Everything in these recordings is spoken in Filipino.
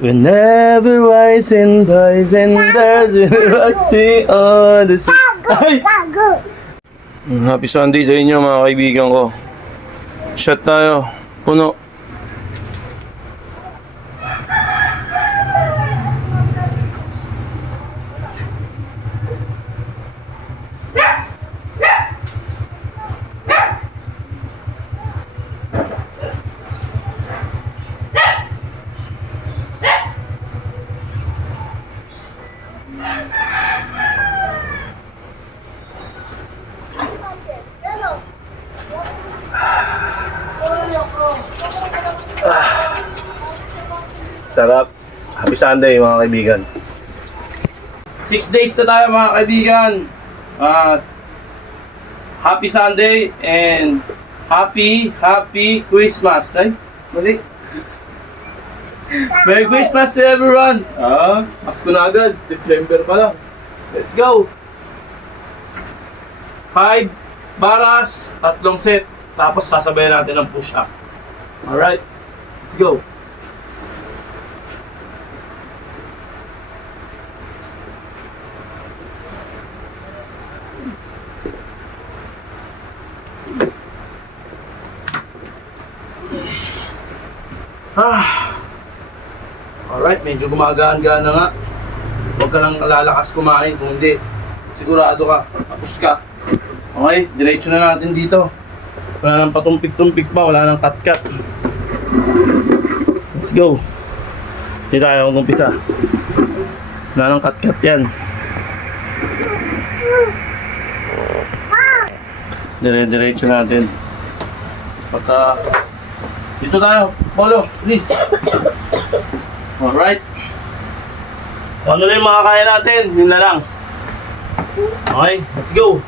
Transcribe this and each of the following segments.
Whenever boys and girls watching on the street. Ay! Happy Sunday sa inyo mga kaibigan ko. Shot tayo. Puno. Sarap. Happy Sunday mga kaibigan. 6 days na tayo mga kaibigan. At Happy Sunday and Happy Christmas. Ay, mali. Merry Christmas to everyone. Pasko na agad. September pa lang. Let's go. 5 baras, 3 set. Tapos sasabayan natin ng push up. Alright. Let's go. Alright, medyo gumagaan-gaan na nga. Huwag ka lang lalakas kumain, kung hindi, sigurado ka, tapos ka. Okay, diretso na natin dito. Wala nang patumpik-tumpik pa, wala nang cut-cut. Let's go. Hindi tayo umpisa. Wala nang cut-cut yan. Diretso natin. Pagka dito tayo, Polo, please. Alright. Ano na yung makakaya natin? Yun na lang. Okay, let's go.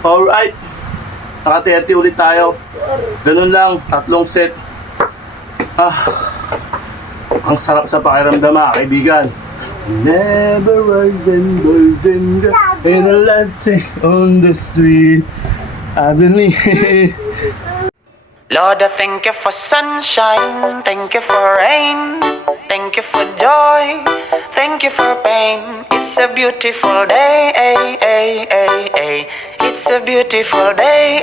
Alright. Naka-30 ulit tayo. Ganun lang, 3 set. Ang sarap sa pakiramdam mga kaibigan. Never was and boys and girls in a life on the street. I believe. Lord, I thank you for sunshine, thank you for rain, thank you for joy, thank you for pain. It's a beautiful day, it's a beautiful day,